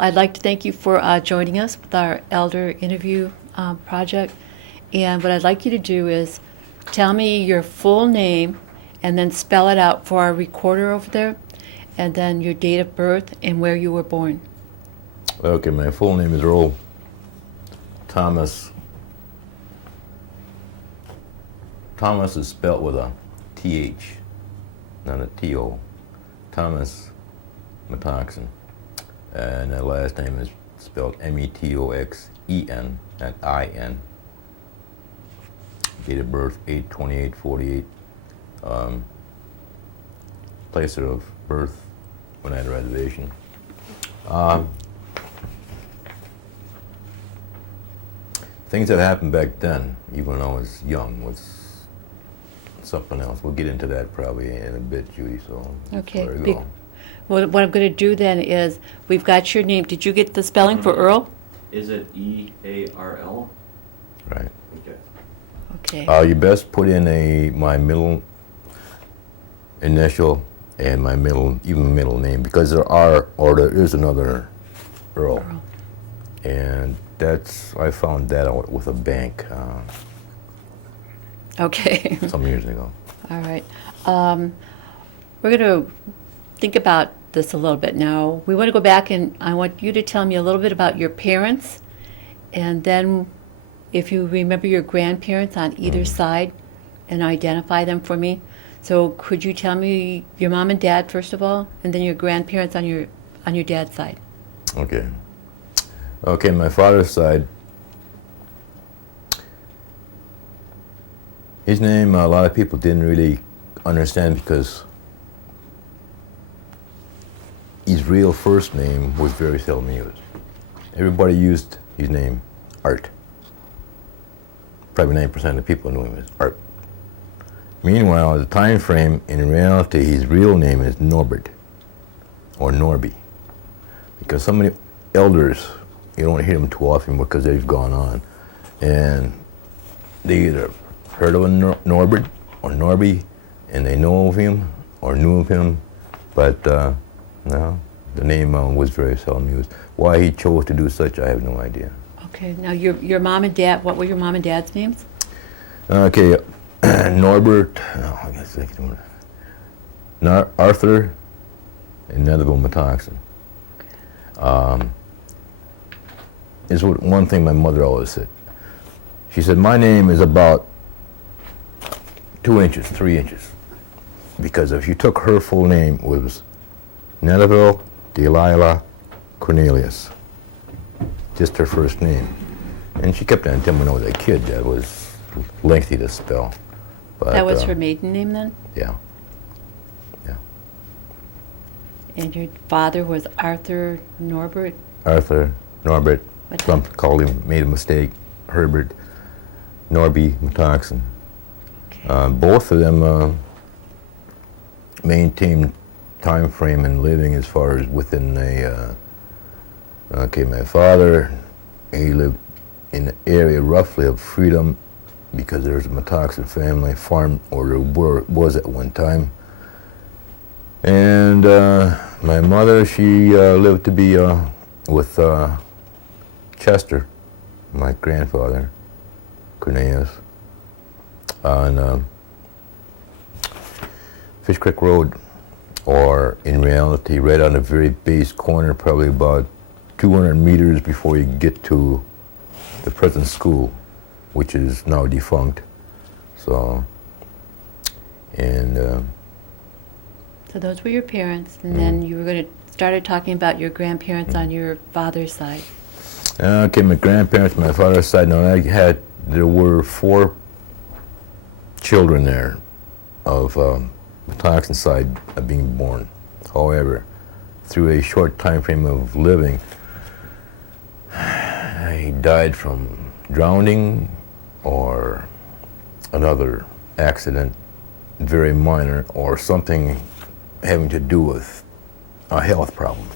I'd like to thank you for joining us with our elder interview project. And what I'd like you to do is tell me your full name and then spell it out for our recorder over there, and then your date of birth and where you were born. Okay, my full name is Earl Thomas. Thomas is spelled with a TH, not a TO. Thomas Metoxen. And the last name is spelled Metoxen, not IN. Date of birth 8/28/48. Place of birth when I had a reservation. Things that happened back then, even when I was young, was something else. We'll get into that probably in a bit, Judy. So Okay. there you go. Well, what I'm going to do then is, we've got your name. Did you get the spelling for Earl? Is it E-A-R-L? Right. Okay. Okay. You best put in my middle initial and my middle name, because there is another Earl. Earl. And I found that out with a bank Okay. some years ago. All right. We're going to think about this a little bit now. We want to go back, and I want you to tell me a little bit about your parents, and then if you remember your grandparents on either side, and identify them for me. So could you tell me your mom and dad first of all, and then your grandparents on your dad's side? Okay. Okay, my father's side, his name a lot of people didn't really understand, because his real first name was very seldom used. Everybody used his name, Art. Probably 9% of the people knew him as Art. Meanwhile, the time frame, in reality, his real name is Norbert, or Norby, because so many elders, you don't hear them too often because they've gone on, and they either heard of a Norbert or Norby, and they know of him or knew of him, but no, the name was very seldom used. Why he chose to do such, I have no idea. Okay. Now your mom and dad. What were your mom and dad's names? Okay, Norbert. I guess Arthur and Netherville Metoxen. Is one thing my mother always said. She said, my name is about 2 inches, 3 inches. Because if you took her full name, it was Netherville Delilah Cornelius. Just her first name. And she kept on telling me when I was a kid that was lengthy to spell. But, That was her maiden name then? Yeah. Yeah. And your father was Arthur Norbert? Arthur, Norbert, What some called him, made a mistake, Herbert, Norby Metoxen. Okay. Both of them maintained time frame and living as far as within my father, he lived in the area roughly of Freedom, because there's a Metoxen family farm, or there was at one time. And my mother, she lived to be with Chester, my grandfather, Cornelius, on Fish Creek Road, or in reality, right on the very base corner, probably about 200 meters before you get to the present school, which is now defunct. So, and So those were your parents, and then you were going to started talking about your grandparents on your father's side. okay, my grandparents, my father's side. Now there were 4 children there of Metoxen side of being born. However, through a short time frame of living, he died from drowning or another accident, very minor, or something having to do with a health problem.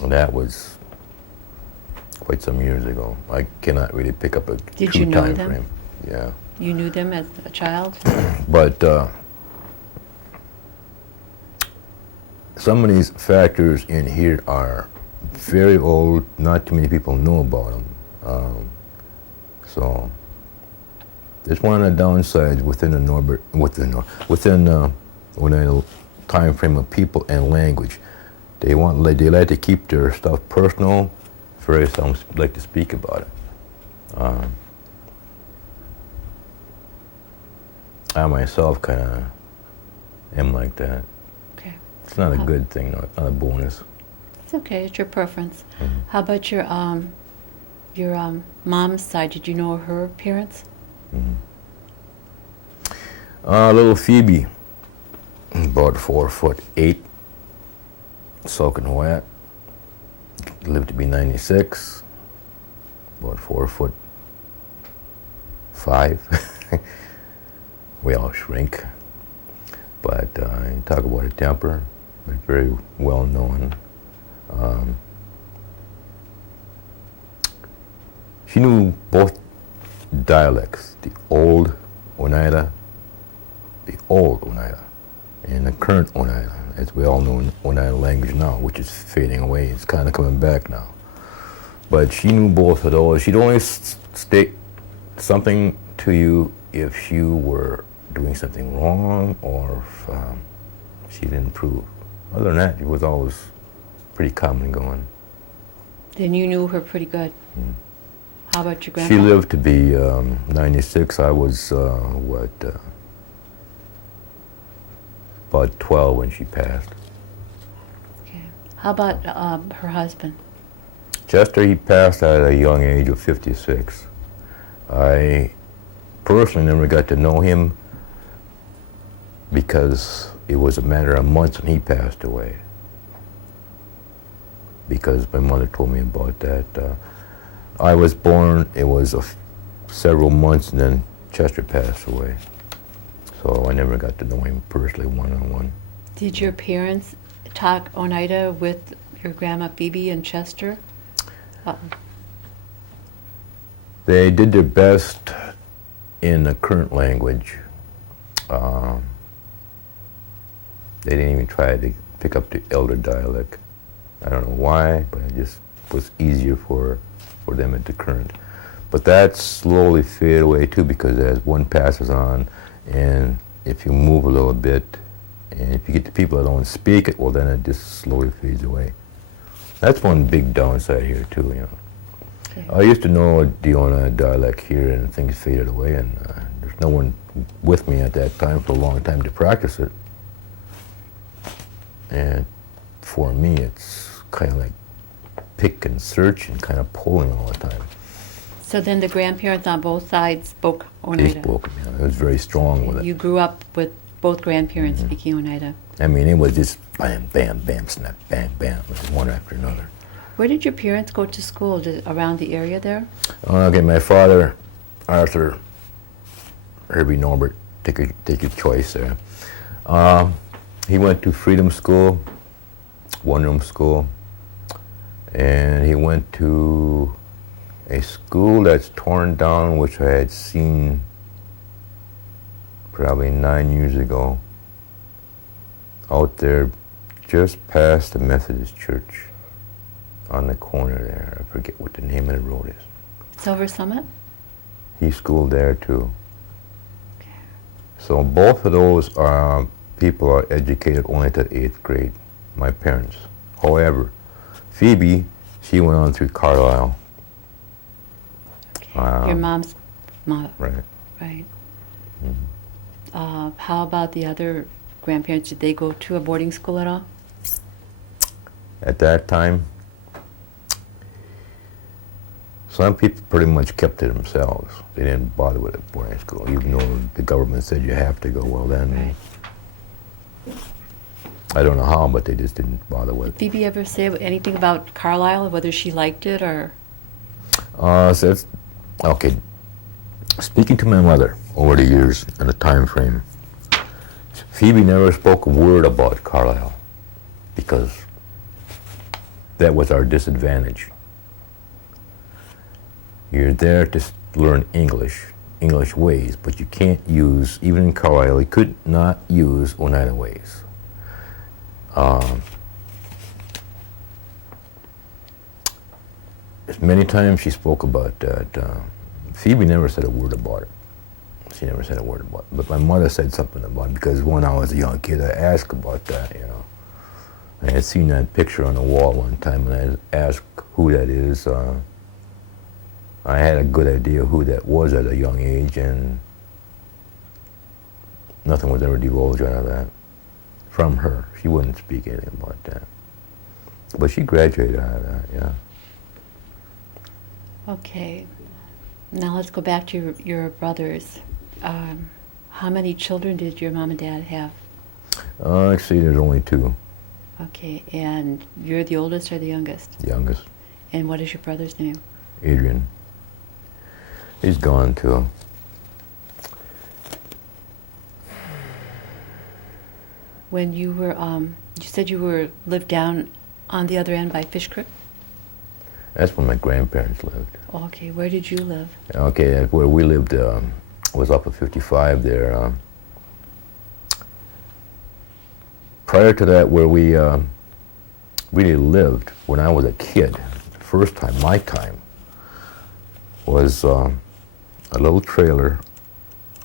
And that was quite some years ago. I cannot really pick up a Did true you know time them? frame. Yeah. You knew them as a child? But some of these factors in here are very old. Not too many people know about them. So there's one of the downsides within the within time frame of people and language. They like to keep their stuff personal. Very seldom like to speak about it. I myself kind of am like that. Okay. It's not a good thing, not a bonus. It's okay. It's your preference. How about your mom's side? Did you know her parents? Little Phoebe, about 4'8", soaking wet. Lived to be 96. About 4'5". We all shrink, but you talk about a temper, but very well known. She knew both dialects, the old Oneida, and the current Oneida, as we all know Oneida language now, which is fading away. It's kind of coming back now. But she knew both of those. She'd only state something to you if you were doing something wrong or if she didn't improve. Other than that, it was always pretty calm and going. Then you knew her pretty good. How about your grandpa? She lived to be 96. I was, about 12 when she passed. Okay. How about her husband? Chester, he passed at a young age of 56. I personally never got to know him because it was a matter of months when he passed away. Because my mother told me about that. I was born, it was several months, and then Chester passed away. So I never got to know him personally one-on-one. Did your parents talk Oneida with your grandma Phoebe and Chester? They did their best in the current language. They didn't even try to pick up the elder dialect. I don't know why, but it just was easier for them at the current. But that slowly faded away too, because as one passes on, and if you move a little bit, and if you get the people that don't speak it, well then it just slowly fades away. That's one big downside here too, you know. Okay. I used to know the Oneida dialect here, and things faded away, and there's no one with me at that time for a long time to practice it. And for me, it's kind of like pick and search and kind of pulling all the time. So then the grandparents on both sides spoke Oneida? They spoke, you know, it was very strong with it. You grew up with both grandparents speaking Oneida? I mean, it was just bam, bam, bam, snap, bam, bam, one after another. Where did your parents go to school? Around the area there? Okay, my father, Arthur Herbie Norbert, take your choice there. He went to Freedom School, one-room school, and he went to a school that's torn down, which I had seen probably 9 years ago, out there just past the Methodist Church on the corner there. I forget what the name of the road is. Silver Summit? He schooled there too. Okay. So both of those people are educated only to 8th grade, my parents. However, Phoebe, she went on through Carlisle. Your mom's mom? Right. Right. How about the other grandparents? Did they go to a boarding school at all? At that time, some people pretty much kept to themselves. They didn't bother with a boarding school, even though the government said you have to go. Well then, Right. I don't know how, but they just didn't bother with it. Did Phoebe ever say anything about Carlisle, whether she liked it or? So it's, okay, speaking to my mother over the years and the time frame, Phoebe never spoke a word about Carlisle because that was our disadvantage. You're there to learn English ways, but you can't use, even in Carlisle, you could not use Oneida ways. as many times she spoke about that, Phoebe never said a word about it. She never said a word about it. But my mother said something about it, because when I was a young kid, I asked about that, you know. I had seen that picture on the wall one time, and I asked who that is. I had a good idea who that was at a young age, and nothing was ever divulged out of that from her. She wouldn't speak anything about that. But she graduated out of that, yeah. Okay. Now let's go back to your brothers. How many children did your mom and dad have? Actually, there's only two. Okay, and you're the oldest or the youngest? Youngest, And what is your brother's name? Adrian. He's gone too. When you were, you said you lived down on the other end by Fish Creek? That's where my grandparents lived. Okay, where did you live? Okay, where we lived was up at 55 there. Prior to that, where we really lived when I was a kid, the first time, my time, was a little trailer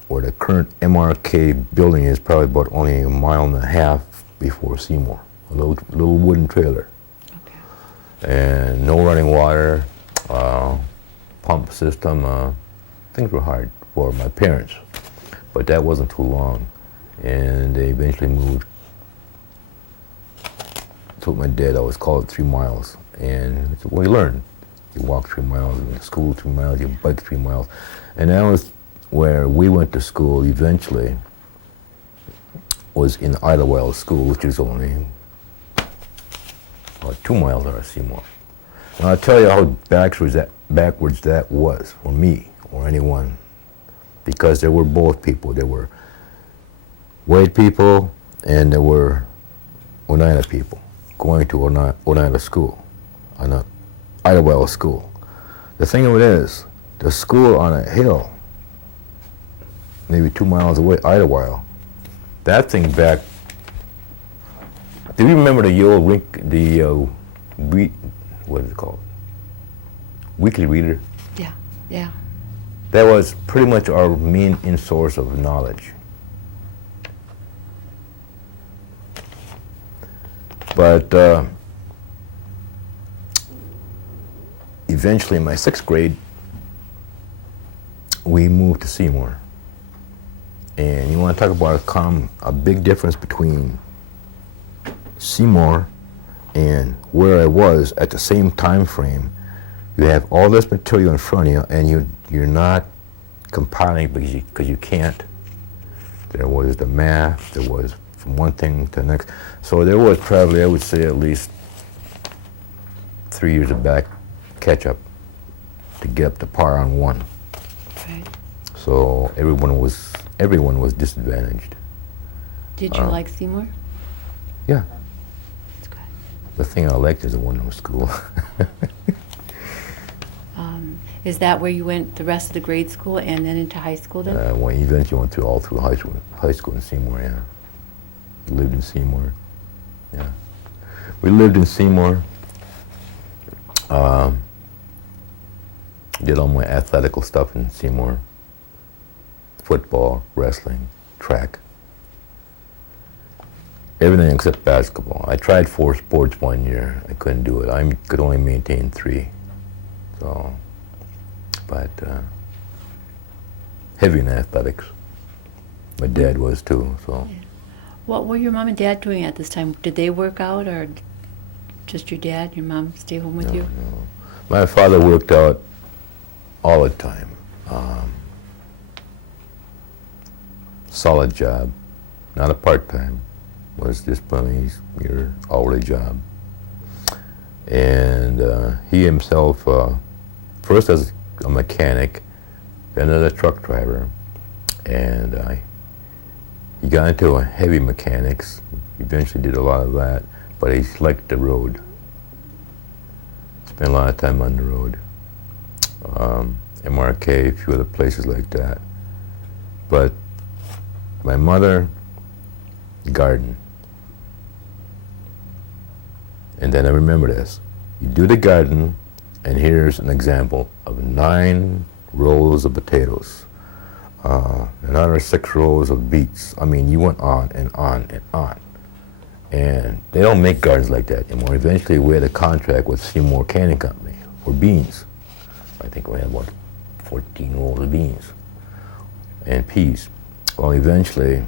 where the current MRK building is, probably about only a mile and a half before Seymour. A little wooden trailer. Okay. And no running water, pump system. Things were hard for my parents, but that wasn't too long. And they eventually moved. Told my dad I was called 3 miles, and we learned. You walk 3 miles, you went to school 3 miles, you bike 3 miles. And that was where we went to school eventually, was in Idlewild School, which is only about 2 miles out of Seymour. And I'll tell you how backwards that was for me or anyone, because there were both people. There were white people and there were Oneida people going to Oneida School, Idlewild School. The thing of it is, the school on a hill, maybe 2 miles away, Idlewild, that thing back. Do you remember the old what is it called? Weekly Reader? Yeah, yeah. That was pretty much our main source of knowledge. But eventually, in my 6th grade, we moved to Seymour. And you want to talk about a big difference between Seymour and where I was at the same time frame. You have all this material in front of you, and you're not compiling because you can't. There was the math, there was from one thing to the next. So there was probably, I would say, at least 3 years of back catch-up to get up to par on one. Right. So everyone was disadvantaged. Did you like Seymour? Yeah. That's good. The thing I liked is the one-room school. Is that where you went the rest of the grade school and then into high school then? When eventually went through high school in Seymour, yeah. Lived in Seymour, yeah. We lived in Seymour. Did all my athletical stuff in Seymour. Football, wrestling, track. Everything except basketball. I tried 4 sports one year. I couldn't do it. I could only maintain 3. So, but heavy in athletics. My dad was too, so. Yeah. What were your mom and dad doing at this time? Did they work out, or just your dad, your mom stay home with you? No. My father worked out all the time. Solid job, not a part-time. Was just plenty your hourly job. And he himself, first as a mechanic, then as a truck driver, and he got into heavy mechanics. Eventually did a lot of that, but he liked the road. Spent a lot of time on the road. MRK, a few other places like that. But my mother, garden. And then I remember this. You do the garden, And here's an example of 9 rows of potatoes, another 6 rows of beets. I mean, you went on and on and on. And they don't make gardens like that anymore. Eventually, we had a contract with Seymour Canning Company for beans. I think we had about 14 rows of beans and peas. Well, eventually,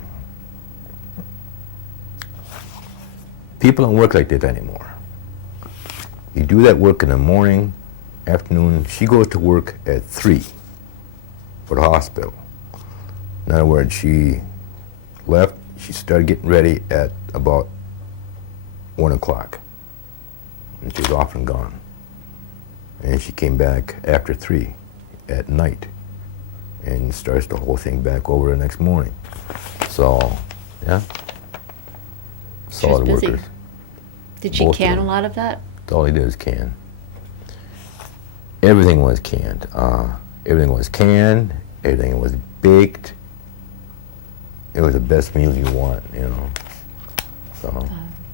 people don't work like that anymore. You do that work in the morning, afternoon. She goes to work at 3 for the hospital. In other words, she left, she started getting ready at about 1 o'clock. And she was off and gone. And she came back after 3 at night and starts the whole thing back over the next morning. So, yeah. She was Solid busy. workers. Did she Both of can a them. lot of that? All he did is can. Everything was canned. Everything was canned. Everything was baked. It was the best meal you want, you know. So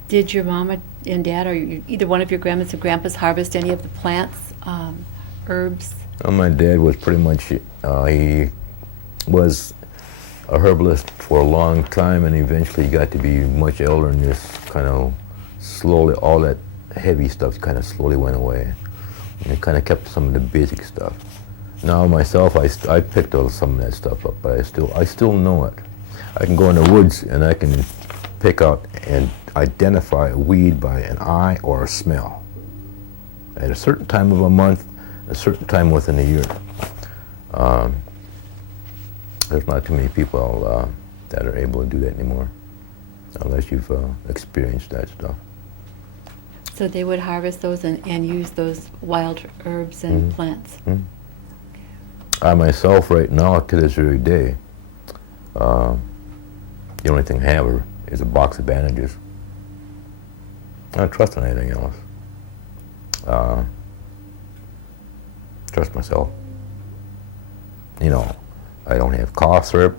Did your mama and dad, or either one of your grandmas or grandpas, harvest any of the plants, herbs? my dad was pretty much, he was a herbalist for a long time, and eventually he got to be much older, and just kind of slowly, all that heavy stuff kind of slowly went away. And it kind of kept some of the basic stuff. Now myself, I picked up some of that stuff up, but I still know it. I can go in the woods and I can pick out and identify a weed by an eye or a smell at a certain time of a month, a certain time within a year. There's not too many people that are able to do that anymore, unless you've experienced that stuff. So they would harvest those and use those wild herbs and plants. I myself, right now, to this very day, the only thing I have is a box of bandages. I don't trust in anything else. Trust myself. You know, I don't have cough syrup.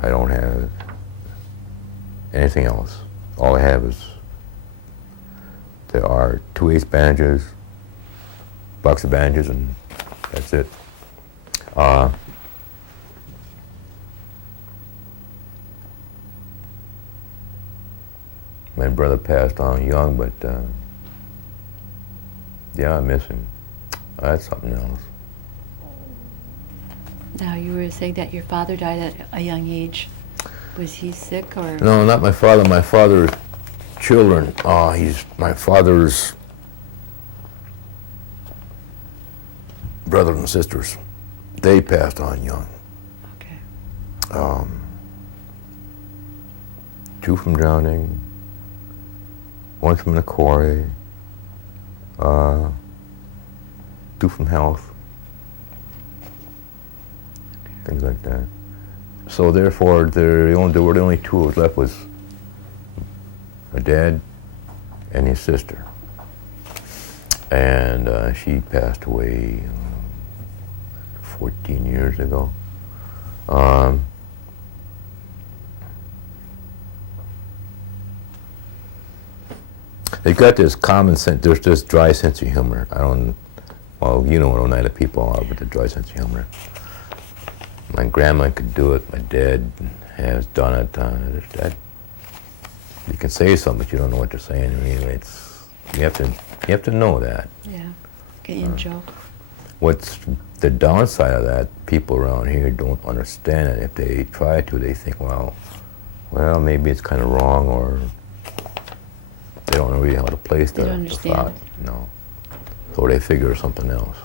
I don't have anything else. All I have is, there are 2/8 bandages, box of bandages, and that's it. My brother passed on young, but yeah, I miss him. That's something else. Now, you were saying that your father died at a young age. Was he sick, or? No, not my father. My father's children. He's my father's brothers and sisters. They passed on young. Okay. 2 from drowning, 1 from the quarry, 2 from health, things like that. So therefore, there were the only 2 who was left was my dad and his sister. And she passed away 14 years ago. They've got this common sense, there's this dry sense of humor. Well, you know what Oneida people are with the dry sense of humor. My grandma could do it, my dad has done it. You can say something, but you don't know what you're saying. I mean, you have to know that. Yeah. Okay, in joke. What's the downside of that? People around here don't understand it. If they try to, they think, well, maybe it's kind of wrong, or they don't know really how to place They don't the understand thought. it. No. So they figure something else.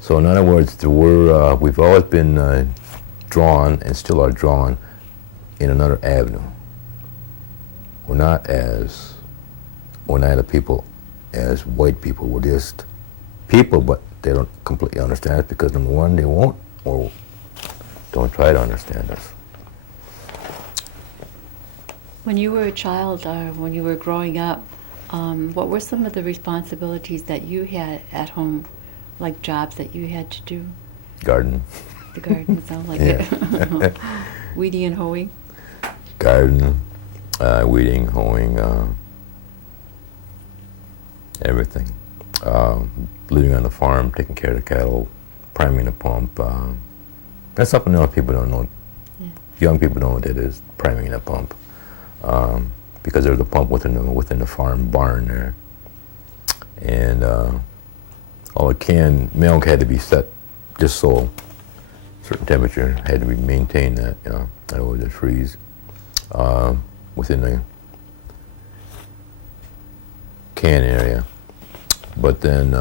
So in other words, we've always been drawn, and still are drawn, in another avenue. We're not as Oneida people as white people. We're just people, but they don't completely understand it because, number one, they won't or don't try to understand us. When you were a child, when you were growing up, what were some of the responsibilities that you had at home, like jobs that you had to do? Garden. The garden sounds like Yeah. it. Weeding and hoeing. Garden, weeding, hoeing, everything. living on the farm, taking care of the cattle, priming the pump. That's something else people don't know. Yeah. Young people don't know what that is, priming the pump. Because there's a pump within the farm barn there. And all the canned milk had to be set just so certain temperature had to be maintained that, otherwise it'd freeze within the can area. But then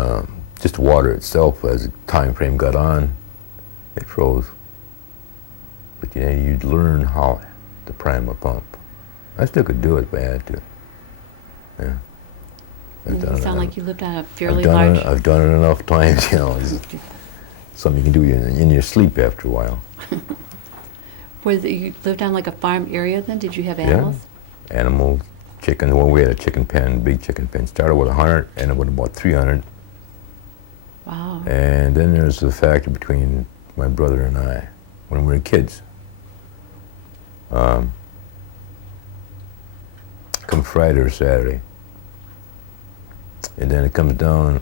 just the water itself, as the time frame got on, it froze. But you'd learn how to prime a pump. I still could do it if I had to. Yeah. You sound enough. like you lived on a fairly large... I've done it enough times, It's something you can do in your sleep after a while. You lived on like a farm area then? Did you have animals? Yeah. Animals, chickens. Well, we had a chicken pen, big chicken pen. Started with 100, ended with about 300. Wow. And then there's the factor between my brother and I when we were kids. Come Friday or Saturday. And then it comes down.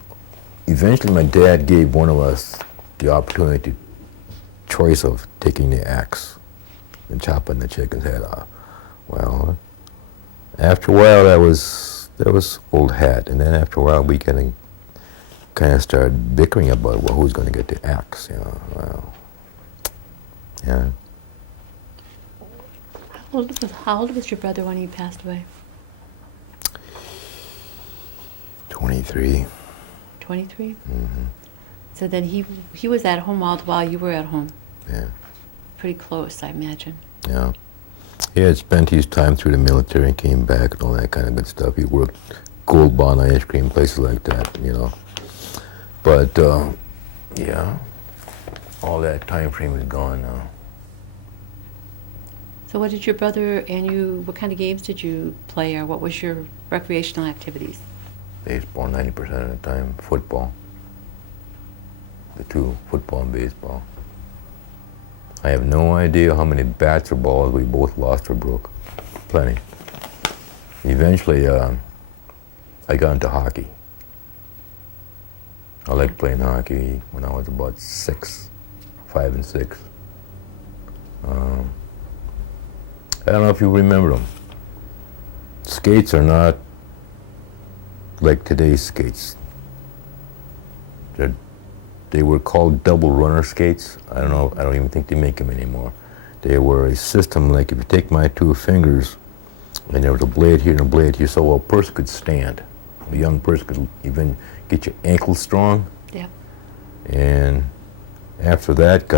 Eventually my dad gave one of us the opportunity, choice of taking the axe and chopping the chicken's head off. Well, after a while that was old hat. And then after a while we kind of started bickering about, well, who's going to get the axe, Well, yeah. How old was your brother when he passed away? 23. 23? Mm-hmm. So then he was at home all the while you were at home. Yeah. Pretty close, I imagine. Yeah. He had spent his time through the military and came back and all that kind of good stuff. He worked Gold Bond ice cream, places like that, But, yeah, all that time frame is gone now. So what did your brother and you, what kind of games did you play, or what was your recreational activities? Baseball 90% of the time, football. The two, football and baseball. I have no idea how many bats or balls we both lost or broke. Plenty. Eventually, I got into hockey. I liked playing hockey when I was about 5 and 6. I don't know if you remember them. Skates are not like today's skates. They were called double runner skates. I don't even think they make them anymore. They were a system like if you take my two fingers and there was a blade here and a blade here, so a person could stand. A young person could even get your ankles strong. Yeah. And after that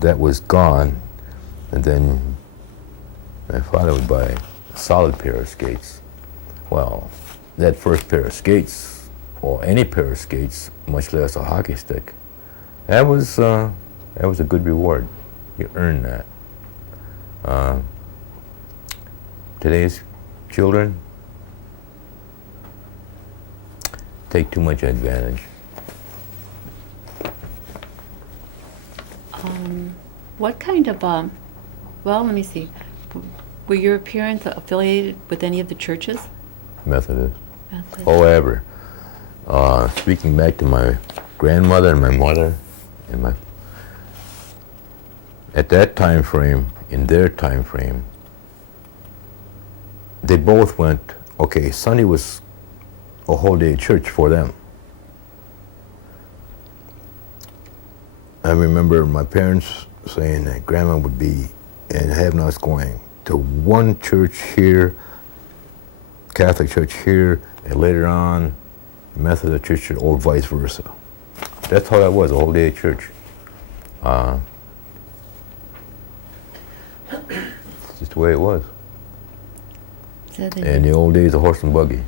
that was gone, and then my father would buy a solid pair of skates. Well, that first pair of skates, or any pair of skates, much less a hockey stick, that was a good reward. You earned that. Today's children take too much advantage. What kind of, well, let me see. Were your parents affiliated with any of the churches? Methodist. Methodist. However, speaking back to my grandmother and my mother, and at that time frame, in their time frame, they both went, okay, Sunday was a whole day church for them. I remember my parents saying that Grandma would be and having us going to one church here, Catholic church here, and later on Methodist church or vice versa. That's how that was, a whole day church. It's just the way it was. So In the old days, a horse and buggy.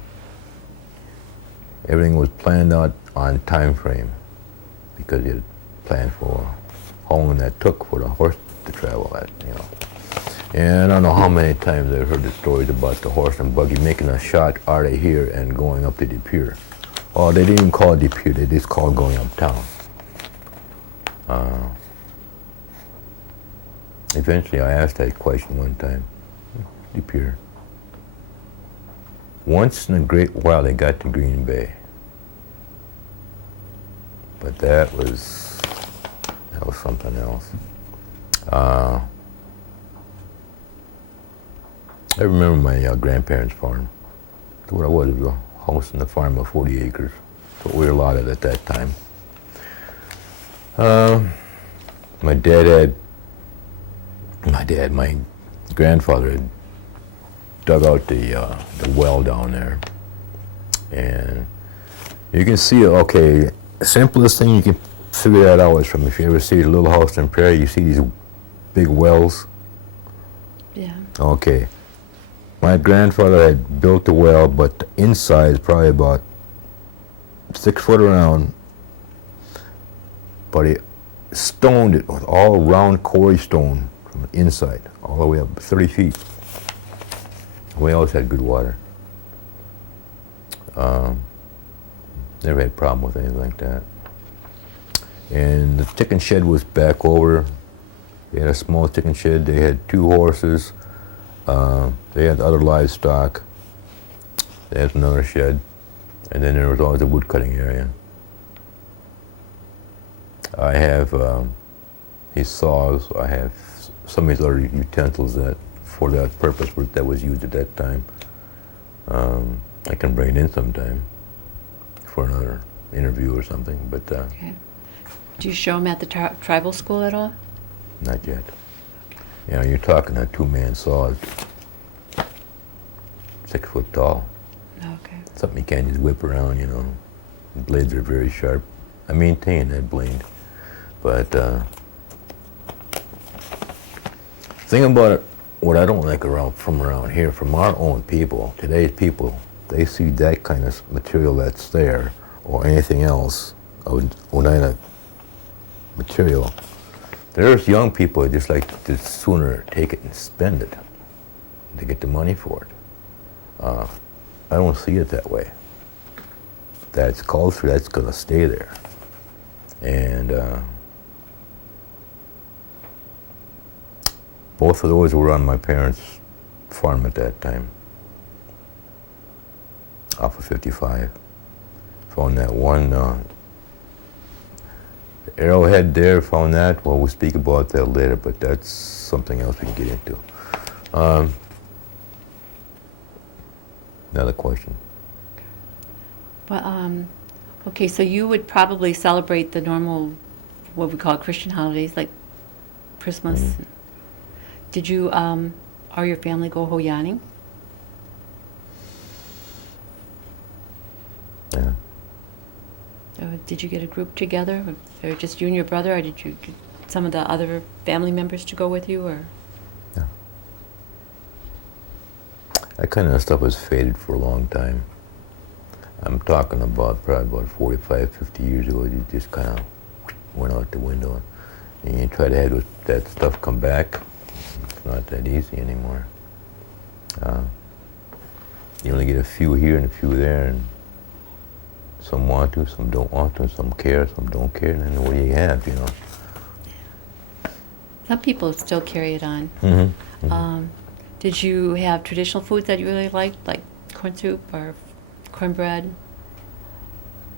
Everything was planned out on time frame because you had planned for how long that took for the horse to travel at, And I don't know how many times I've heard the stories about the horse and buggy making a shot out of here and going up to the pier. Oh, they didn't even call it the pier, they just called going uptown. Eventually I asked that question one time, the pier. Once in a great while they got to Green Bay. But that was something else. I remember my grandparents' farm. That's what it was. It was a house and a farm of 40 acres. That's what we were allotted at that time. My grandfather had dug out the well down there. And you can see, okay, the simplest thing you can figure that out is from, if you ever see the Little House on Prairie, you see these big wells. Yeah. Okay. My grandfather had built a well, but the inside is probably about 6 foot around, but he stoned it with all round quarry stone from the inside, all the way up 30 feet. We always had good water. Never had a problem with anything like that. And the chicken shed was back over. They had a small chicken shed. They had 2 horses. They had other livestock. They had another shed. And then there was always a wood cutting area. I have his saws. I have some of his other utensils that, for that purpose, that was used at that time. I can bring it in sometime for another interview or something, but Okay. Do you show them at the tribal school at all? not yet. You know, you're talking a 2-man saw, 6 foot tall. Okay. Something you can't just whip around, you know. The blades are very sharp. I maintain that blade. But thing about it, what I don't like from around here, from our own people, today's people, they see that kind of material that's there, or anything else, oneida material. There's young people that just like to sooner take it and spend it to get the money for it. I don't see it that way. That's culture, that's going to stay there. And both of those were on my parents' farm at that time, off of 55. Found that one, arrowhead there, found that. Well, we'll speak about that later, but that's something else we can get into. Another question. Well, okay, so you would probably celebrate the normal, what we call Christian holidays, like Christmas. Mhm. Did you, or your family go hoyaning? Yeah. Or did you get a group together, or just you and your brother, or did you get some of the other family members to go with you, or? Yeah. That kind of stuff was faded for a long time. I'm talking about probably about 45, 50 years ago. You just kind of went out the window, and you try to have that stuff come back. It's not that easy anymore. You only get a few here and a few there, and some want to, some don't want to, some care, some don't care, and then what do you have, you know? Some people still carry it on. Mm-hmm. Did you have traditional foods that you really liked, like corn soup or cornbread?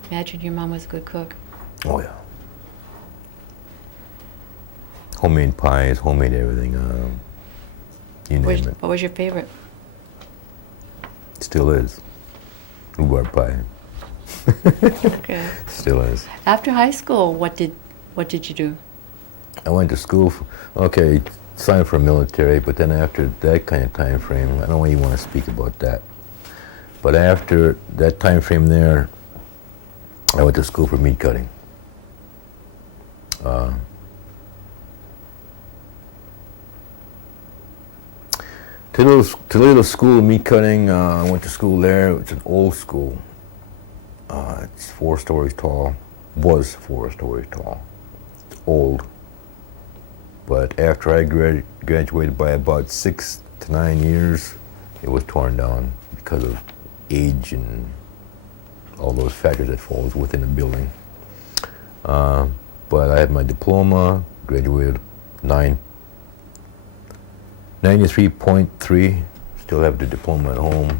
Imagine your mom was a good cook. Oh, yeah. Homemade pies, homemade everything, you name it. What was your favorite? Still is. Rhubarb pie. Okay. Still is. After high school, what did you do? I went to school, okay, signed for military, but then after that kind of time frame, I don't even want to speak about that. But after that time frame there, I went to school for meat cutting. Toledo School of Meat Cutting, I went to school there. It's an old school. It's 4 stories tall, was 4 stories tall. It's old. But after I graduated by about 6 to 9 years, it was torn down because of age and all those factors that falls within a building. But I had my diploma, graduated 93.3, still have the diploma at home.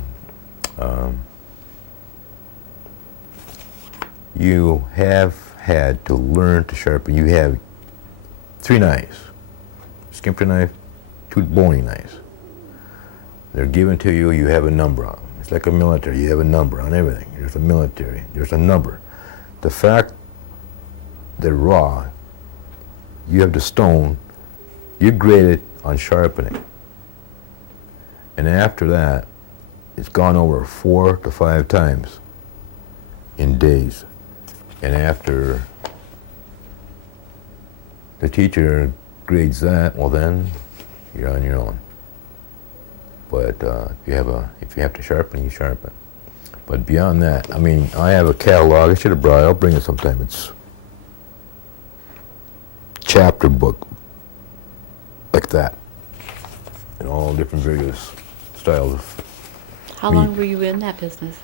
You have had to learn to sharpen, you have 3 knives. Skimper knife, 2 boning knives. They're given to you, you have a number on them. It's like a military, you have a number on everything. There's a military, there's a number. The fact they're raw, you have the stone, you grade it on sharpening. And after that, it's gone over 4 to 5 times in days. And after the teacher grades that, well then, you're on your own. But if you have to sharpen, you sharpen. But beyond that, I mean, I have a catalog. I should have brought it. I'll bring it sometime. It's chapter book, like that, in all different various styles. How long were you in that business?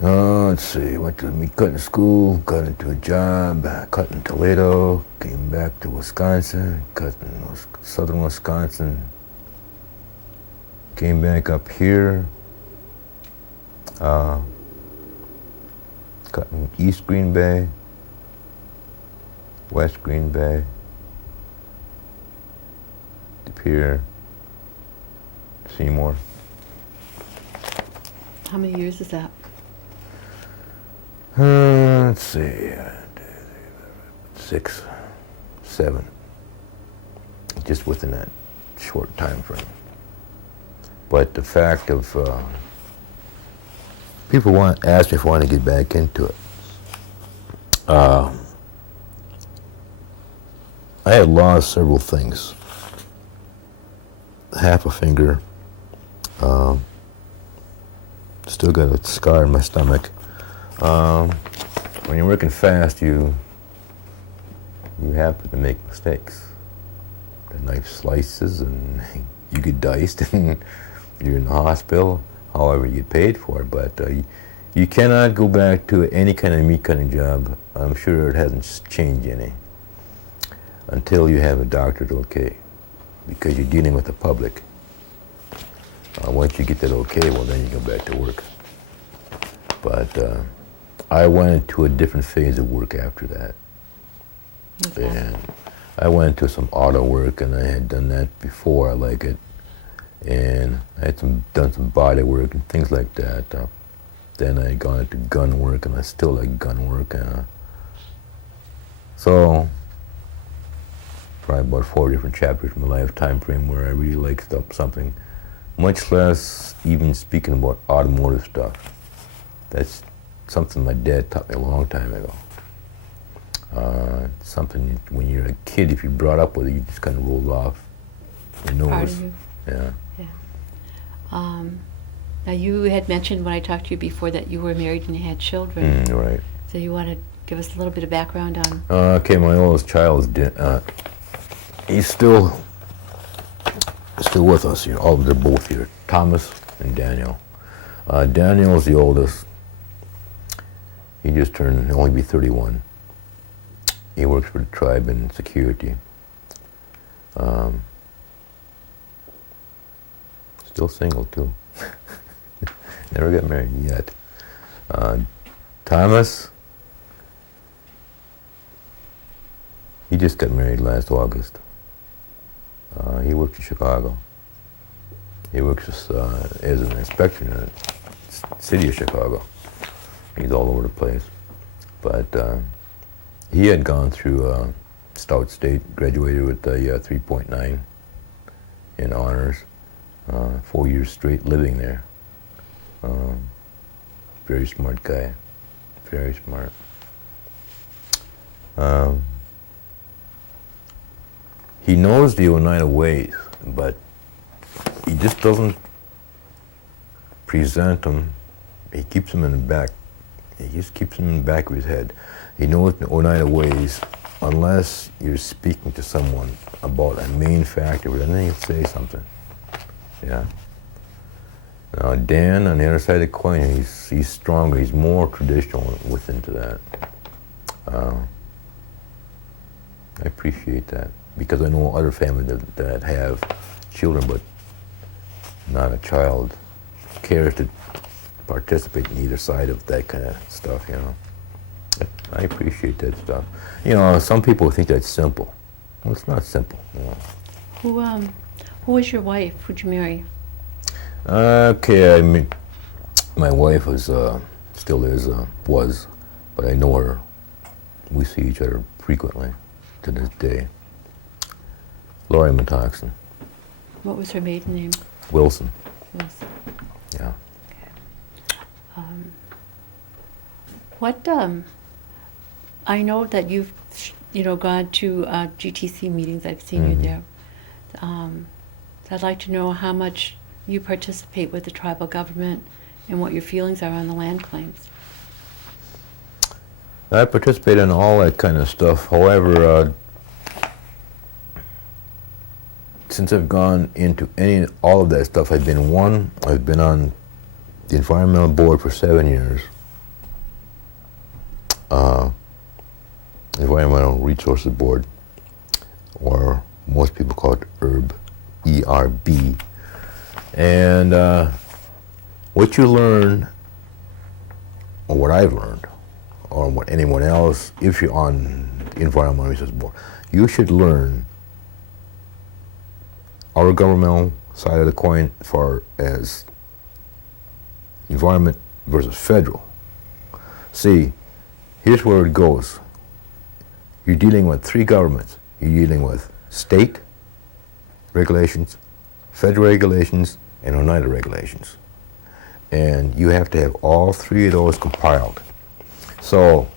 Let's see. Went to meat cutting school. Got into a job. Cut in Toledo. Came back to Wisconsin. Cut in southern Wisconsin. Came back up here, cut in East Green Bay, West Green Bay, up here, Seymour. How many years is that? Let's see, 6, 7, just within that short time frame. But the fact of, people ask me if I want to get back into it. I had lost several things. Half a finger. Still got a scar in my stomach. When you're working fast, you happen to make mistakes. The knife slices and you get diced and you're in the hospital, however you get paid for it, but you cannot go back to any kind of meat cutting job. I'm sure it hasn't changed any until you have a doctor's okay, because you're dealing with the public. Once you get that okay, well then you go back to work. But I went into a different phase of work after that. Okay. And I went into some auto work, and I had done that before. I like it. And I had done some body work and things like that. Then I got into gun work, and I still like gun work. So, probably about 4 different chapters in my life time frame where I really like something, much less even speaking about automotive stuff. That's something my dad taught me a long time ago. Something when you're a kid, if you're brought up with it, you just kind of roll off your nose. Part of you. Yeah. Now you had mentioned when I talked to you before that you were married and you had children. Right. So you want to give us a little bit of background on... Okay, my oldest child is he's still with us here. They're both here, Thomas and Daniel. Daniel is the oldest. He just turned, he'll only be 31. He works for the tribe in security. Still single too. Never got married yet. Thomas, he just got married last August. He works in Chicago. He works as an inspector in the city of Chicago. He's all over the place. But he had gone through Stout State, graduated with a 3.9 in honors, 4 years straight living there. Very smart guy, very smart. He knows the Oneida ways, but he just doesn't present them. He keeps them in the back. He just keeps them in the back of his head. He knows the Oneida ways unless you're speaking to someone about a main factor, but then he'll say something. Yeah. Now Dan, on the other side of the coin, he's stronger. He's more traditional within to that. I appreciate that because I know other families that have children, but not a child cares to participate in either side of that kind of stuff, you know. I appreciate that stuff. You know, some people think that's simple. Well, it's not simple. Who was your wife? Who'd you marry? Okay, I mean, my wife was, still is, was, but I know her. We see each other frequently to this day. Laurie Metoxen. What was her maiden name? Wilson. Wilson. Yeah. What, I know that you've, gone to GTC meetings. I've seen you there. I'd like to know how much you participate with the tribal government and what your feelings are on the land claims. I participate in all that kind of stuff. However, since I've gone into all of that stuff, I've been on the environmental board for 7 years. Environmental Resources Board, or most people call it ERB, E-R-B. And what you learn, or what I've learned, or what anyone else, if you're on the Environmental Resources Board, you should learn our governmental side of the coin as far as environment versus federal. See, here's where it goes. You're dealing with three governments. You're dealing with state regulations, federal regulations, and Oneida regulations. And you have to have all three of those compiled. So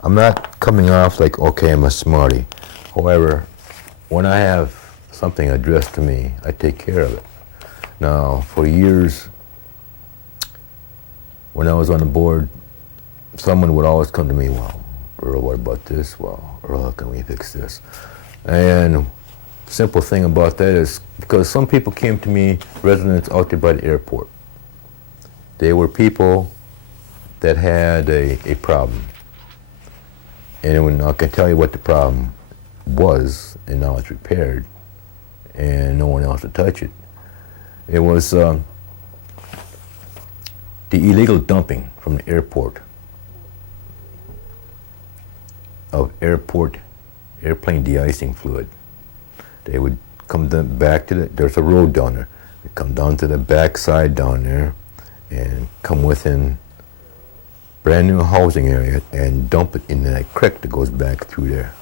I'm not coming off like, okay, I'm a smarty. However, when I have something addressed to me, I take care of it. Now, for years, when I was on the board, someone would always come to me, well, Earl, what about this? Well, Earl, how can we fix this? And simple thing about that is because some people came to me, residents out there by the airport. They were people that had a problem. And when I can tell you what the problem was, and now it's repaired, and no one else would touch it. It was the illegal dumping from the airport of airplane de-icing fluid. They would come back to there's a road down there. They come down to the back side down there and come within brand new housing area and dump it in that creek that goes back through there.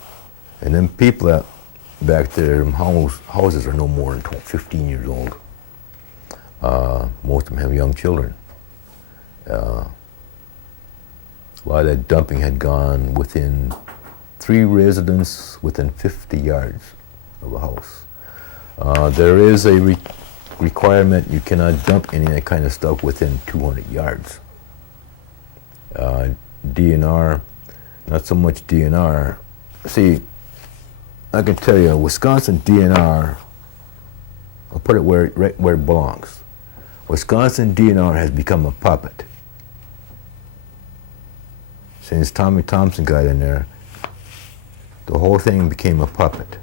And then people that back there, houses are no more than 15 years old. Most of them have young children. A lot of that dumping had gone within 3 residents within 50 yards of a house. There is a requirement you cannot dump any of that kind of stuff within 200 yards. DNR, not so much DNR. See, I can tell you, Wisconsin DNR, I'll put it right where it belongs. Wisconsin DNR has become a puppet. Since Tommy Thompson got in there, the whole thing became a puppet.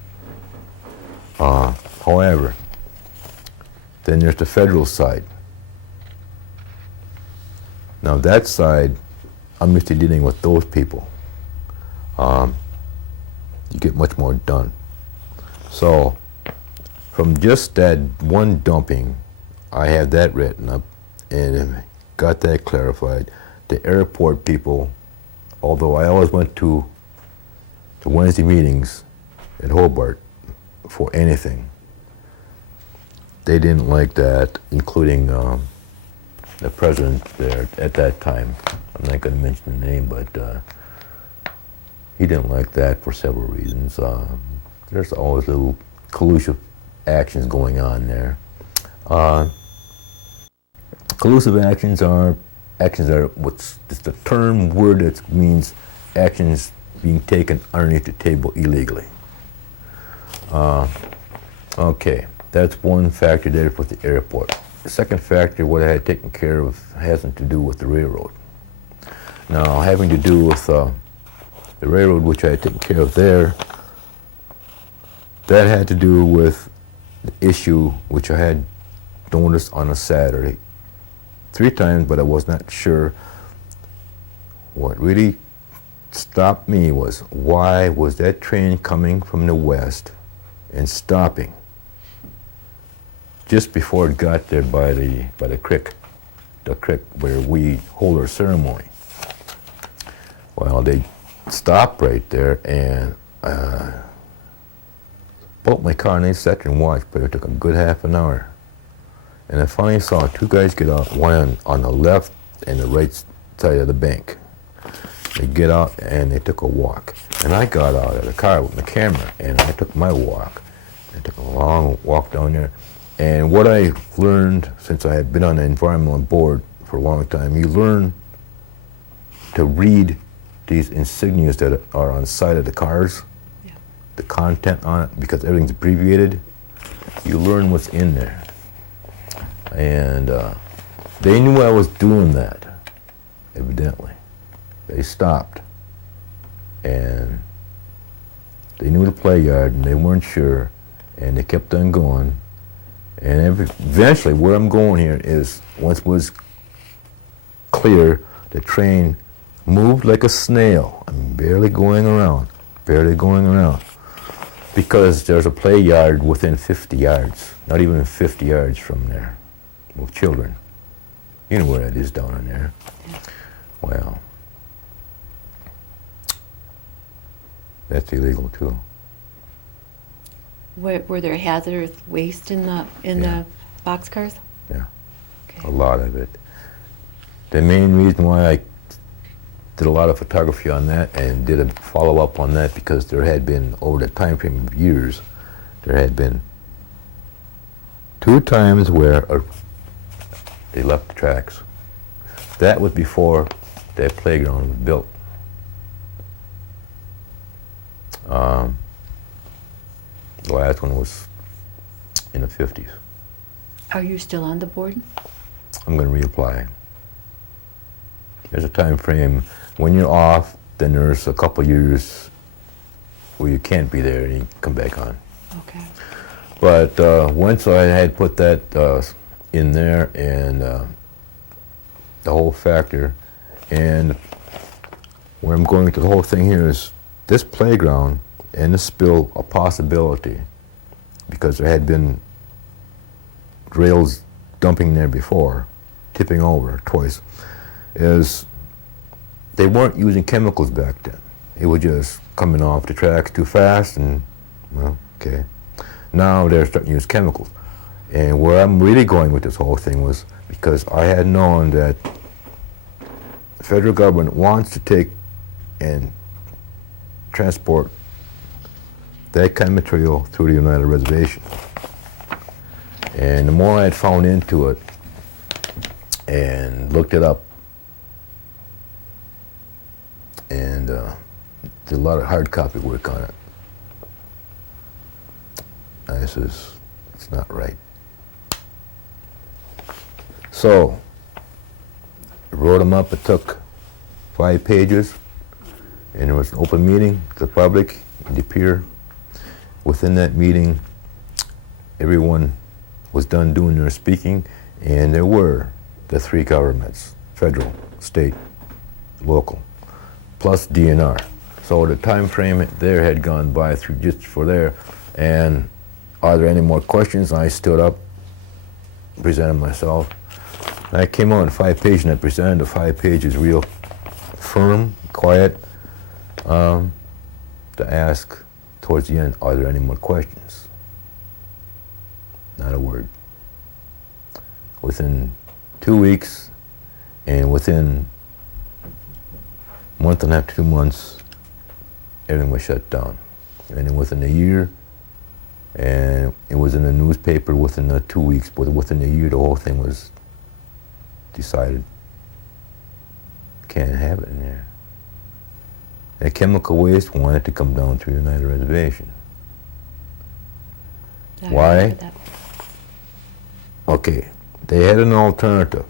However, then there's the federal side. Now that side, I'm used to dealing with those people. You get much more done. So, from just that one dumping, I had that written up and got that clarified. The airport people, although I always went to the Wednesday meetings at Hobart for anything, they didn't like that, including the president there at that time. I'm not going to mention the name, but he didn't like that for several reasons. There's always little collusive actions going on there. Collusive actions are it's the word that means actions being taken underneath the table illegally. Okay, that's one factor there with the airport. The second factor, what I had taken care of, has to do with the railroad. Now, having to do with the railroad, which I had taken care of there, that had to do with the issue which I had noticed on a Saturday 3 times, but I was not sure what really stopped me was, why was that train coming from the west and stopping just before it got there by the creek where we hold our ceremony? Well, they stopped right there and pulled up my car, and they sat there and watched, but it took a good half an hour. And I finally saw two guys get out, one on the left and the right side of the bank. They get out and they took a walk. And I got out of the car with my camera and I took my walk. I took a long walk down there. And what I learned, since I had been on the environmental board for a long time, you learn to read these insignias that are on the side of the cars, the content on it, because everything's abbreviated. You learn what's in there. And they knew I was doing that, evidently. They stopped. And they knew the play yard, and they weren't sure, and they kept on going. And eventually, where I'm going here is, once it was clear, the train moved like a snail. I'm barely going around, because there's a play yard within 50 yards, not even 50 yards from there, with children. You know where that is down in there. Well, that's illegal too. Were there hazardous waste in the boxcars? Yeah, Okay. a lot of it. The main reason why I did a lot of photography on that and did a follow-up on that, because there had been, over the time frame of years, there had been 2 times where they left the tracks. That was before that playground was built. The last one was in the 50s. Are you still on the board? I'm going to reapply. There's a time frame. When you're off, then there's a couple years where you can't be there and you come back on. Okay. But once I had put that in there, and the whole factor, and where I'm going to the whole thing here is this playground and the spill, a possibility, because there had been rails dumping there before, tipping over twice, is they weren't using chemicals back then. It was just coming off the tracks too fast, and, well, okay. Now they're starting to use chemicals. And where I'm really going with this whole thing was because I had known that the federal government wants to take and transport that kind of material through the United Reservation. And the more I had found into it and looked it up, and did a lot of hard copy work on it, I says, it's not right. So, I wrote them up. It took 5 pages, and there was an open meeting to the public, in the pier. Within that meeting, everyone was done doing their speaking, and there were the 3 governments, federal, state, local, plus DNR. So the time frame there had gone by through just for there, and are there any more questions? I stood up, presented myself. And I came on 5 pages, and I presented the 5 pages real firm, quiet, to ask towards the end, are there any more questions? Not a word. Within 2 weeks, and within a month and a half, 2 months, everything was shut down. And then within a year, and it was in the newspaper within 2 weeks, but within a year, the whole thing was decided. Can't have it in there. And chemical waste wanted to come down through United Reservation. Why? Okay, they had an alternative.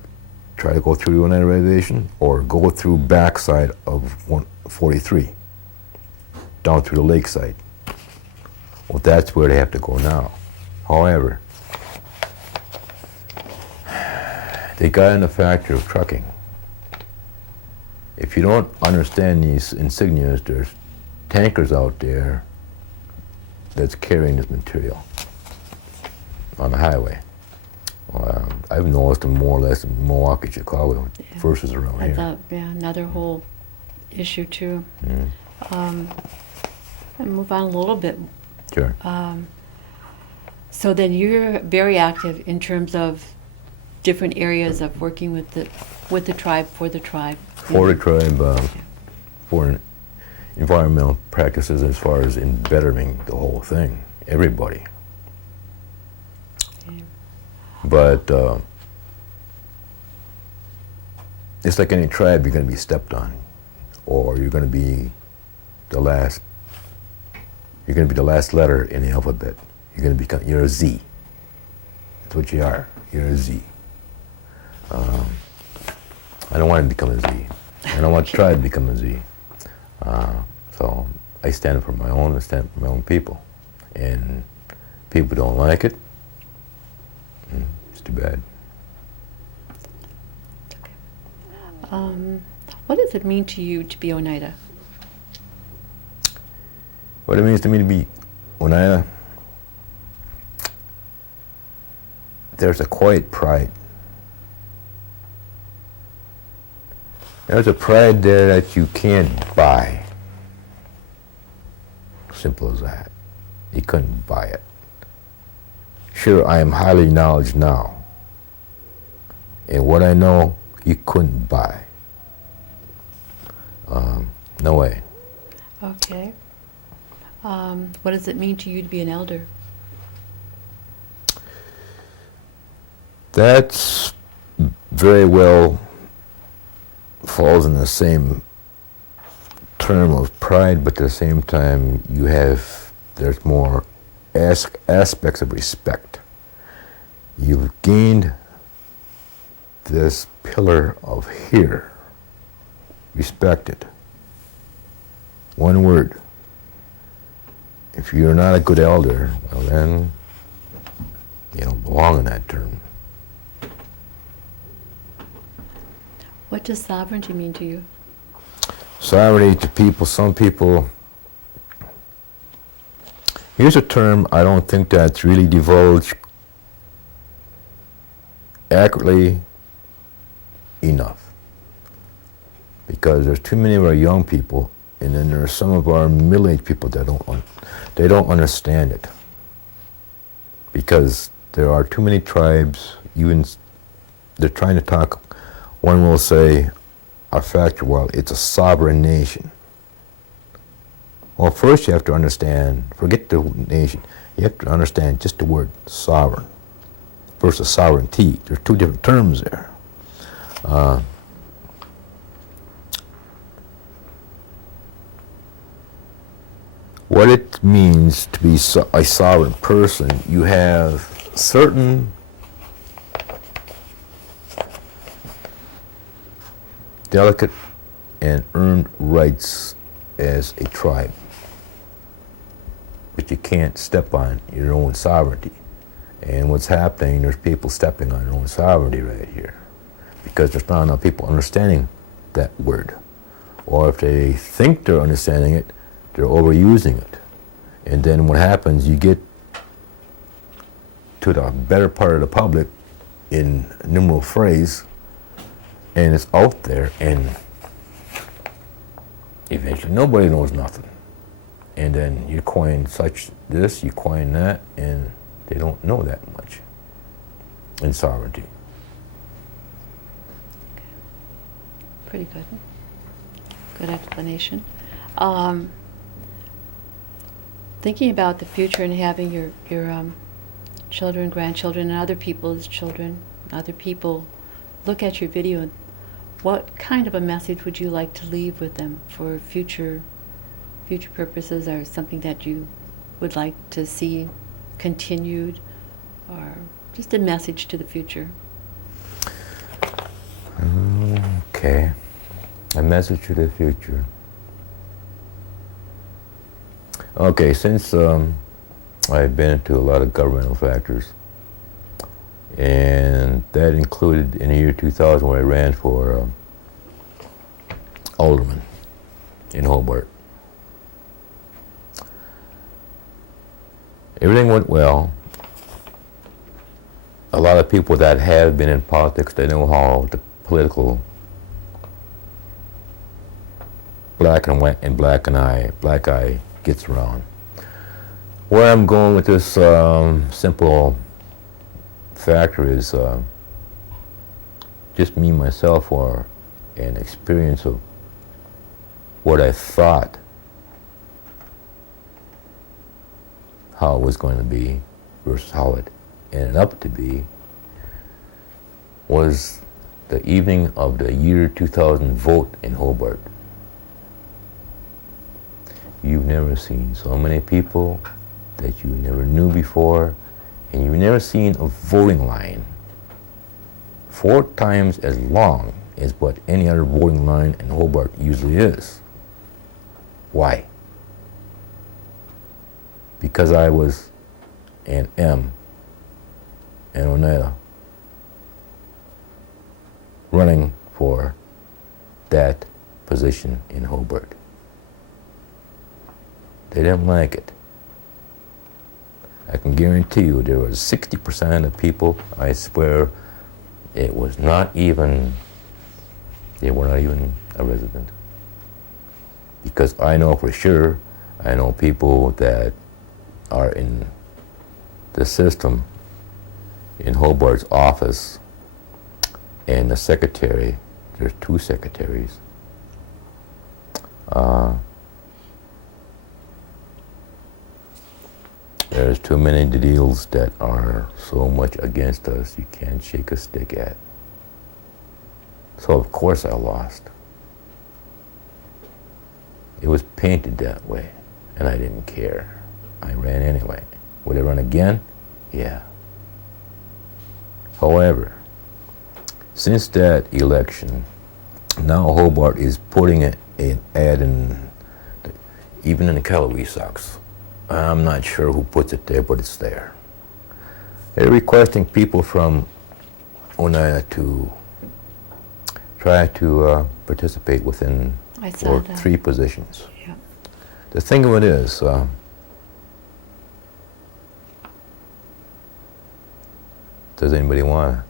Try to go through the United Reservation or go through backside of 143, down through the lakeside. Well, that's where they have to go now. However, they got in the factor of trucking. if you don't understand these insignias, there's tankers out there that's carrying this material on the highway. I've noticed them more or less in Milwaukee, Chicago, versus around That's here. another whole issue too. Mm. And move on a little bit. Sure. So then you're very active in terms of different areas of working with the tribe, for the tribe. For the tribe, for environmental practices as far as in bettering the whole thing, everybody. Okay. But it's like any tribe, you're going to be stepped on, or you're going to be the last. You're going to be the last letter in the alphabet. You're going to become. You're a Z. That's what you are. You're a Z. I don't want to become a Z. I don't want to try to become a Z. So I stand for my own. I stand for my own people, and people don't like it. It's too bad. Okay. What does it mean to you to be Oneida? What it means to me to be Oneida, there's a quiet pride. There's a pride there that you can't buy. Simple as that. You couldn't buy it. Sure, I am highly knowledgeable now. And what I know, you couldn't buy. No way. Okay. What does it mean to you to be an elder? That's very well falls in the same term of pride, but at the same time there's more aspects of respect. You've gained this pillar of here, respected. One word. If you're not a good elder, well then you don't belong in that term. What does sovereignty mean to you? Sovereignty to people, some people, here's a term I don't think that's really divulged accurately enough, because there's too many of our young people, and then there are some of our middle-aged people that don't understand it, because there are too many tribes. Even they're trying to talk. One will say, a factor, well, it's a sovereign nation. Well, first you have to understand, forget the nation, you have to understand just the word sovereign versus sovereignty. There's two different terms there. What it means to be a sovereign person, you have certain delicate and earned rights as a tribe, but you can't step on your own sovereignty. And what's happening, there's people stepping on their own sovereignty right here, because there's not enough people understanding that word. Or if they think they're understanding it, they're overusing it. And then what happens, you get to the better part of the public in numeral phrase, and it's out there, and eventually nobody knows nothing. And then you coin such this, you coin that, and they don't know that much in sovereignty. Pretty good. Good explanation. Thinking about the future and having your children, grandchildren, and other people's children, other people look at your video, what kind of a message would you like to leave with them for future purposes, or something that you would like to see continued, or just a message to the future? Okay, a message to the future. Okay, since I've been into a lot of governmental factors, and that included in the year 2000 when I ran for alderman in Hobart. Everything went well. A lot of people that have been in politics, they know how the political black and white and black eye gets around. Where I'm going with this simple factor is just me, myself, or an experience of what I thought how it was going to be versus how it ended up to be was the evening of the year 2000 vote in Hobart. You've never seen so many people that you never knew before, and you've never seen a voting line 4 times as long as what any other voting line in Hobart usually is. Why? Because I was an M and Oneida running for that position in Hobart. They didn't like it. I can guarantee you there was 60% of people, I swear, it was not even, they were not even a resident. Because I know for sure, I know people that are in the system, in Hobart's office, and the secretary, there's 2 secretaries. There's too many deals that are so much against us you can't shake a stick at. So of course I lost. It was painted that way, and I didn't care. I ran anyway. Would I run again? Yeah. However, since that election, now Hobart is putting an ad in, even in the Callaway Sox. I'm not sure who puts it there, but it's there. They're requesting people from Oneida to try to participate within I saw that. 3 positions. Yeah. The thing of it is, does anybody want to?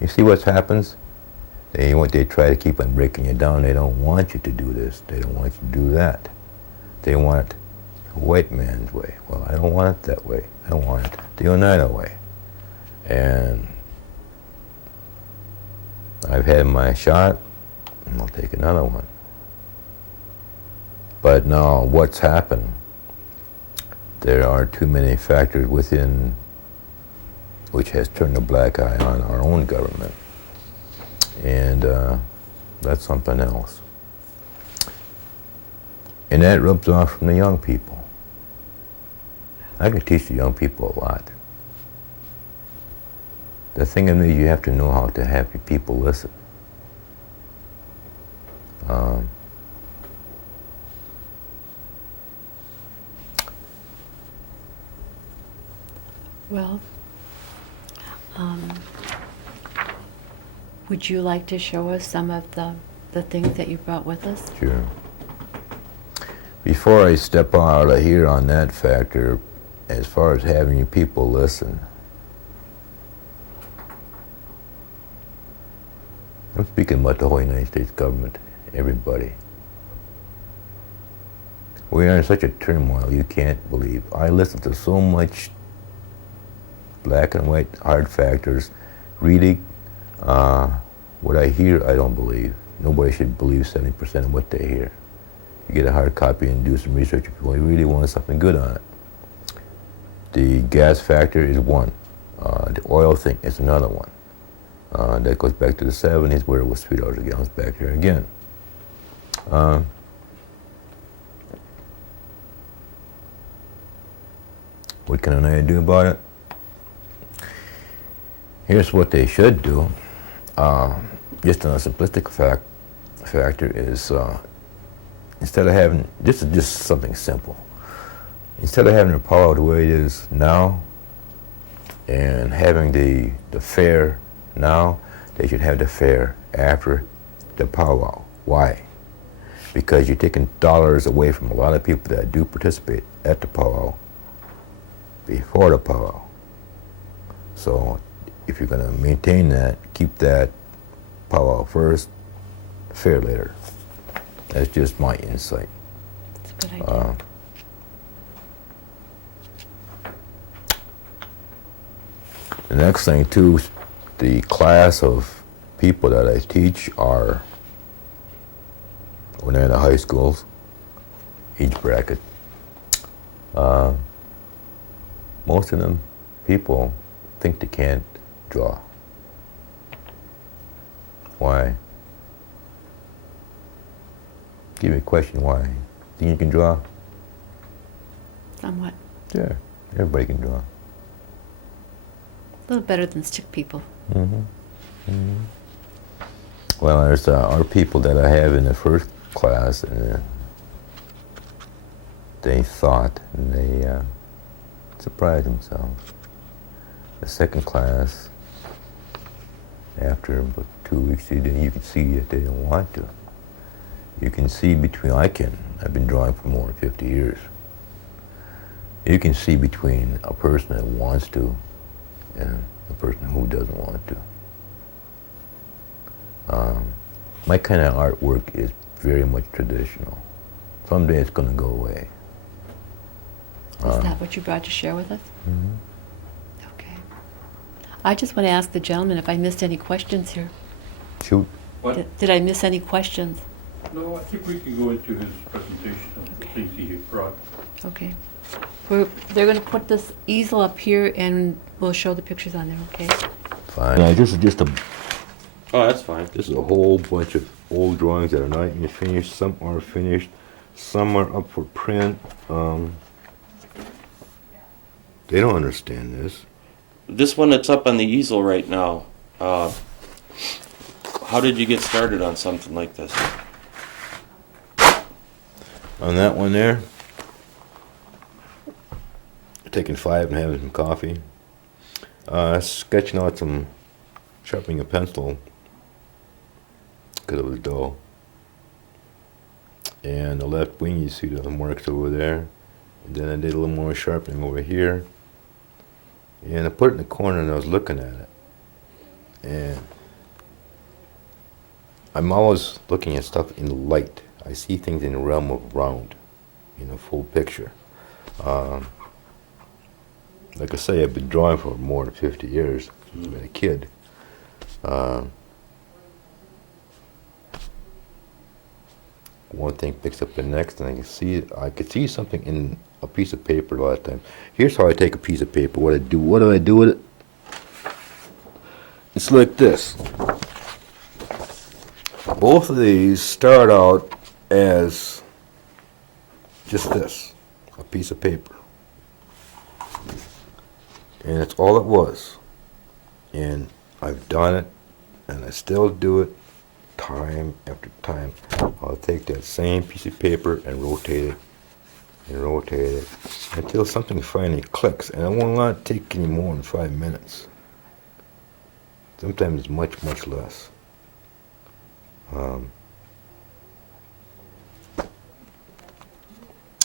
You see what happens? They try to keep on breaking you down. They don't want you to do this. They don't want you to do that. They want it the white man's way. Well, I don't want it that way. I want it the Oneida way. And I've had my shot, and I'll take another one. But now what's happened? There are too many factors within which has turned a black eye on our own government. And that's something else. And that rubs off from the young people. I can teach the young people a lot. The thing of it is you have to know how to have your people listen. Well, would you like to show us some of the things that you brought with us? Sure. Before I step out of here on that factor, as far as having your people listen, I'm speaking about the whole United States government, everybody. We are in such a turmoil you can't believe. I listen to so much black and white hard factors. Really, what I hear, I don't believe. Nobody should believe 70% of what they hear. You get a hard copy and do some research if you really want something good on it. The gas factor is one. The oil thing is another one. That goes back to the 70s where it was $3 a gallon. Back here again. What can I do about it? Here's what they should do. Just on a simplistic factor is instead of having, this is just something simple. Instead of having the power the way it is now and having the fair now, they should have the fair after the powwow. Why? Because you're taking dollars away from a lot of people that do participate at the powwow before the powwow. So if you're going to maintain that, keep that powwow first, fair later. That's just my insight. That's a good idea. The next thing too, the class of people that I teach are, when they're in the high schools, age bracket, most of them people think they can't draw. Why? Give me a question, why? Think you can draw? Somewhat. Yeah, everybody can draw. A little better than stick people. Well, there's our people that I have in the first class, and they thought, and they surprised themselves. The second class, after about 2 weeks, you can see that they don't want to. You can see between, I've been drawing for more than 50 years. You can see between a person that wants to and a person who doesn't want to. My kind of artwork is very much traditional. Someday it's going to go away. Is that what you brought to share with us? Okay. I just want to ask the gentleman if I missed any questions here. Shoot. What? Did I miss any questions? No, I think we can go into his presentation of the Okay. things he brought. Okay. They're going to put this easel up here and we'll show the pictures on there, okay? Fine. This is just Oh, that's fine. This is a whole bunch of old drawings that are not even finished. Some are finished. Some are up for print. They don't understand this. This one that's up on the easel right now, how did you get started on something like this? On that one there, taking 5 and having some coffee. Sketching out some, sharpening a pencil because it was dull. And the left wing, you see the marks over there. And then I did a little more sharpening over here. And I put it in the corner and I was looking at it. And I'm always looking at stuff in light. I see things in the realm of round, in a full picture. Like I say, I've been drawing for more than 50 years. I've been a kid. One thing picks up the next, and I could see something in a piece of paper a lot of times. Here's how I take a piece of paper. What do I do with it? It's like this. Both of these start out as just this, a piece of paper. And it's all it was. And I've done it, and I still do it time after time. I'll take that same piece of paper and rotate it until something finally clicks. And it will not take any more than 5 minutes. Sometimes much, much less.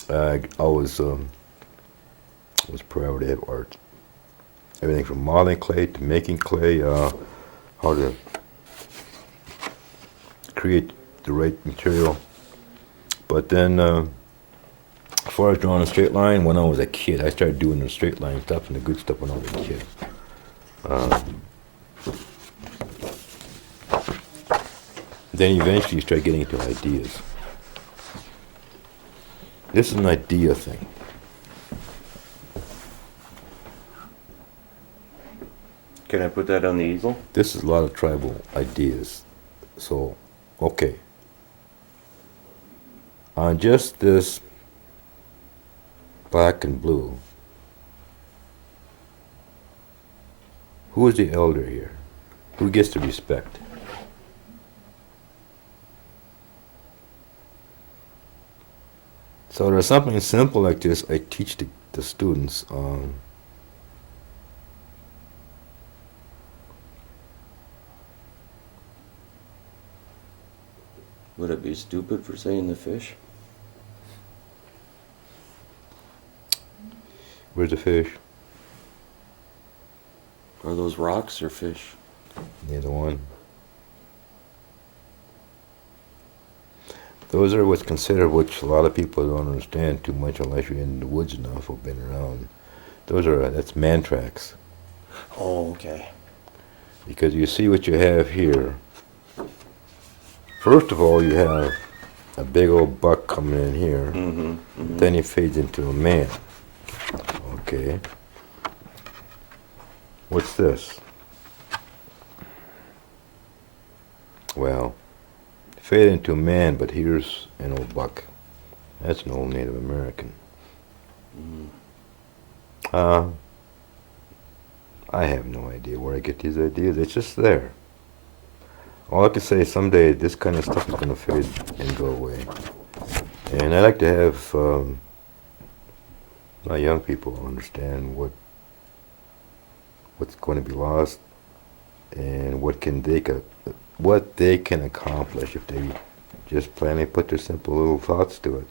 I always was proud to have art. Everything from modeling clay to making clay, how to create the right material. But then, as far as drawing a straight line, when I was a kid, I started doing the straight line stuff and the good stuff when I was a kid. Then eventually you start getting into ideas. This is an idea thing. Can I put that on the easel? This is a lot of tribal ideas. So, okay. On just this black and blue, who is the elder here? Who gets the respect? So there's something simple like this I teach the students. Would it be stupid for saying the fish? Where's the fish? Are those rocks or fish? Neither one. Those are what's considered, which a lot of people don't understand too much unless you're in the woods enough or been around. That's man tracks. Oh, okay. Because you see what you have here. First of all, you have a big old buck coming in here. Mm-hmm. Mm-hmm. Then he fades into a man. Okay. What's this? Well, fade into a man, but here's an old buck. That's an old Native American. I have no idea where I get these ideas. It's just there. All I can say is someday this kind of stuff is going to fade and go away. And I like to have my young people understand what's going to be lost and what they can accomplish if they just plainly put their simple little thoughts to it.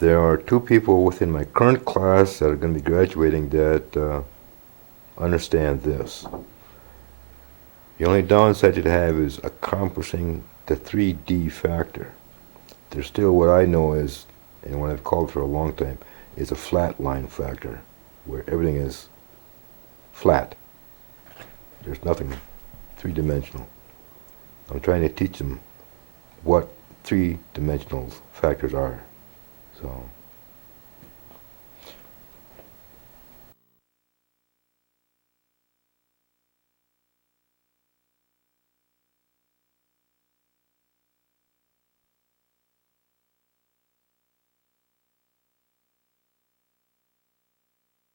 There are 2 people within my current class that are going to be graduating that understand this. The only downside you'd have is accomplishing the 3D factor. There's still what I know is, and what I've called for a long time, is a flat line factor, where everything is flat. There's nothing 3-dimensional. I'm trying to teach them what 3-dimensional factors are. So